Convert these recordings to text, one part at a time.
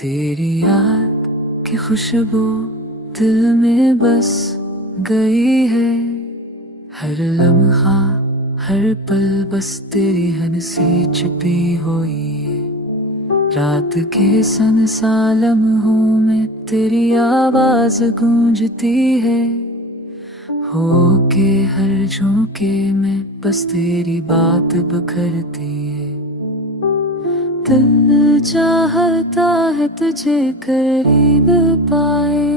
तेरी याद की खुशबू दिल में बस गई है। हर लम्हा हर पल बस तेरी हंसी छिपी हुई है। रात के सन सालम हूँ मैं, तेरी आवाज गूंजती है। होके हर झोंके में बस तेरी बात बखरती है। दिल चाहता है तुझे करीब पाए,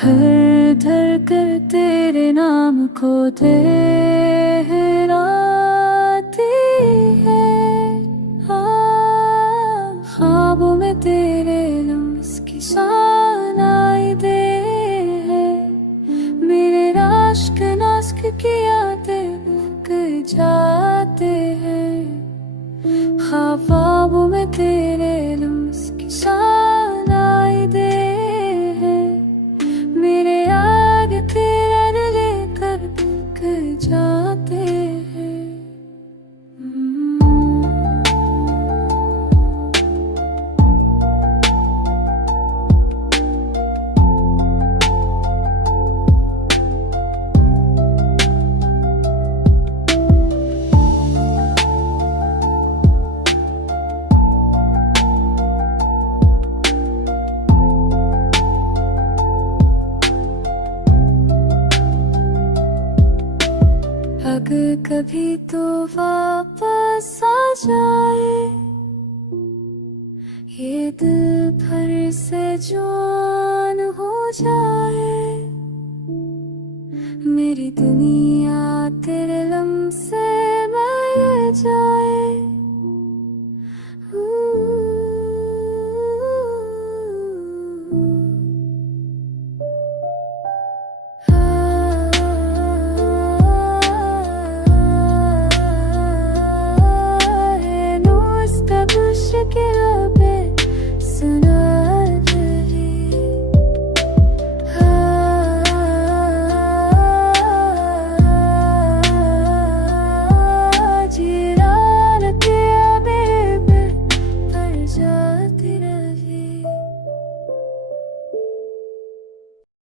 हर धड़कन तेरे नाम को दोहराती है। ख्वाबों में तेरे लम्स की शान आई दे है। मेरे राश्क नाश्क की यादें बहक जाते हैं। ख्वाबों में तेरे लम्स की शान आई दे है। मेरे आगे तेरा न लेकर बहक जाते हैं। अगर कभी तो वापस आ जाए, ये दिल भर से जान हो जाए। मेरी दुनिया तेरे लम्से में जाए।